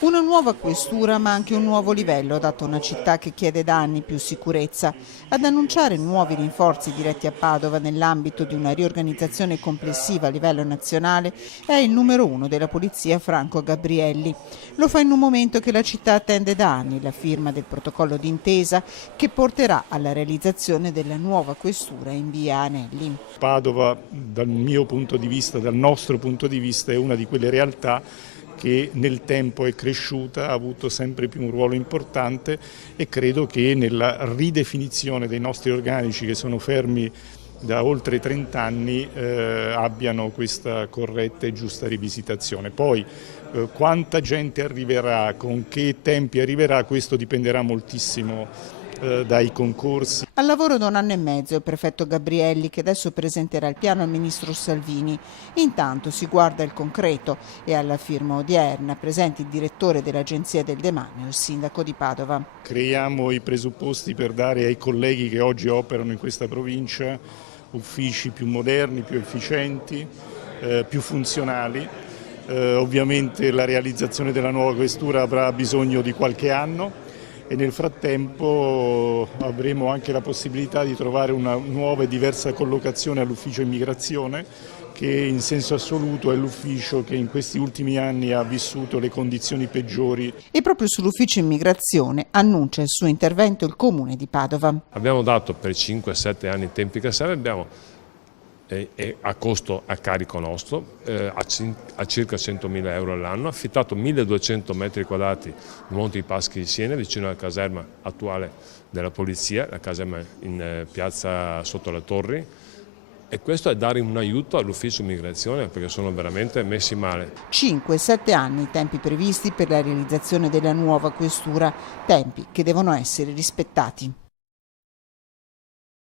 Una nuova questura ma anche un nuovo livello, dato una città che chiede da anni più sicurezza. Ad annunciare nuovi rinforzi diretti a Padova nell'ambito di una riorganizzazione complessiva a livello nazionale è il numero uno della polizia Franco Gabrielli. Lo fa in un momento che la città attende da anni la firma del protocollo d'intesa che porterà alla realizzazione della nuova questura in via Anelli. Padova, dal mio punto di vista, dal nostro punto di vista, è una di quelle realtà che nel tempo è cresciuta, ha avuto sempre più un ruolo importante e credo che nella ridefinizione dei nostri organici che sono fermi da oltre 30 anni abbiano questa corretta e giusta rivisitazione. Poi quanta gente arriverà, con che tempi arriverà, questo dipenderà moltissimo dai concorsi. Al lavoro da un anno e mezzo il prefetto Gabrielli, che adesso presenterà il piano al ministro Salvini. Intanto si guarda il concreto e alla firma odierna presenti il direttore dell'Agenzia del Demanio, il sindaco di Padova. Creiamo i presupposti per dare ai colleghi che oggi operano in questa provincia uffici più moderni, più efficienti, più funzionali. Ovviamente la realizzazione della nuova questura avrà bisogno di qualche anno e nel frattempo avremo anche la possibilità di trovare una nuova e diversa collocazione all'ufficio immigrazione, che in senso assoluto è l'ufficio che in questi ultimi anni ha vissuto le condizioni peggiori. E proprio sull'ufficio immigrazione annuncia il suo intervento il Comune di Padova. Abbiamo dato per 5-7 anni i tempi che serve, a costo a carico nostro, a circa 100.000 euro all'anno, affittato 1.200 metri quadrati in Monte dei Paschi di Siena, vicino alla caserma attuale della polizia, la caserma in piazza sotto le torri, e questo è dare un aiuto all'ufficio immigrazione perché sono veramente messi male. 5-7 anni i tempi previsti per la realizzazione della nuova questura, tempi che devono essere rispettati.